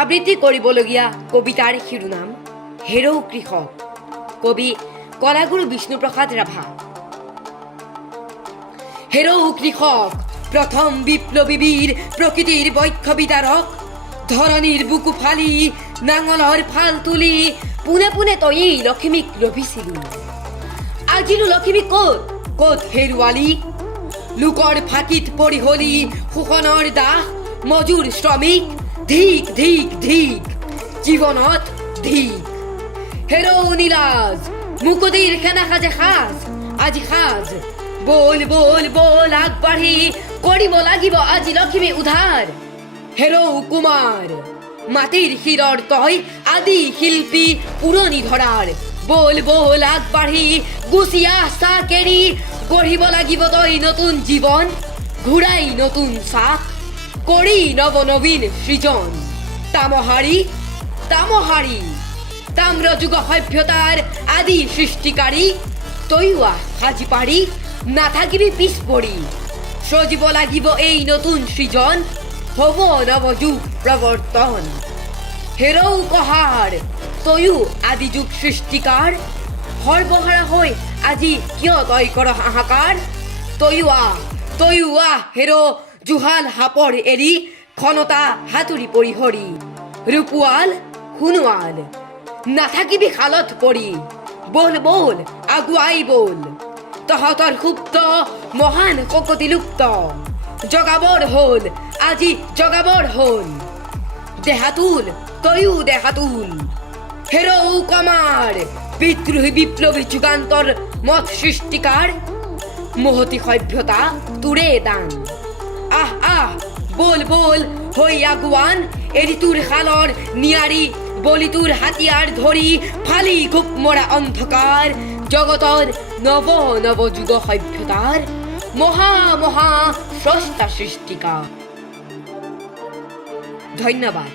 আবৃত্তি কৰিবলগীয়া কবিতাৰ শিৰোনাম হেৰৌ কৃষক, কবি কলাগুৰু বিষ্ণু প্ৰসাদ ৰাভা। হেৰৌ কৃষক প্ৰথম বিপ্লৱী বীৰ, প্ৰকৃতিৰ বক্ষ বিদাৰক, ধৰণীৰ বুকু ফালি নাঙলৰ ফাল তুলি পোনে পোনে তয়েই লখিমীক লভিছিলো। আজিৰো লখিমী ক'ত ক'ত হেৰুৱালি, লোকৰ ফাঁকিত পৰি হলি শোষণৰ দাস, মজুৰ শ্ৰমিক ধিক ধিক ধিক, জীৱনত ধিক। হেৰৌ নীলাজ মুকুতিৰ সেনা সাজে সাজ, আজি সাজ বল বল বল আগবাঢ়ি কৰিব লাগিব আজি লখিমী উদ্ধাৰ। হেৰৌ কুমাৰ মাটিৰ শিৰৰ তই আদি শিল্পী পুৰণি ধৰাৰ, বল বল আগবাঢ়ি গুচিয়া চাহ কেৰি গঢ়িব লাগিব তই নতুন জীৱন, ঘূৰাই নতুন চাহ কৰি নৱ নবীন সৃজন। তামহাৰী তামহাৰী তাম্ৰ যুগ সভ্যতাৰ আদি সৃষ্টিকাৰী, তয়ো সাজি পাৰি নাথাকিবি পিছ পৰি, সজিব লাগিব এই নতুন সৃজন, হ'ব নৱযুগ প্ৰৱৰ্তন। হেৰৌ কহাৰ তয়ো আদি যুগ সৃষ্টিকাৰ, সৰ্বহাৰা হৈ আজি কিয় তই কৰ হাহাকাৰ, তয়ো আহ হেৰৌ জুহাল সাপৰ এৰি, ক্ষণতা হাতুৰি পৰি হৰি, ৰূপোৱাল সোণোৱাল নাথাকিবি খালত পৰি, বল বল আগুৱাই বল, তহঁতৰ সুপ্ত মহান শকতি লুপ্ত, জগাবৰ হ'ল আজি জগাবৰ হ'ল, দেহাতুল তয়ো দেহাতুল। হেৰৌ কমাৰ বিদ্ৰোহী বিপ্লৱী যুগান্তৰ মত সৃষ্টিকাৰ, মহতি সভ্যতা তোৰে দান, আহ আহ বল বল হৈ আগুৱান, এৰি তোৰ শালৰ নিয়াৰী বলি তোৰ হাতিয়াৰ ধৰি ফালি ঘোপ মৰা অন্ধকাৰ, জগতৰ নৱ নৱ যুগ সভ্যতাৰ মহা মহা স্ৰষ্টা সৃষ্টিকা। ধন্যবাদ।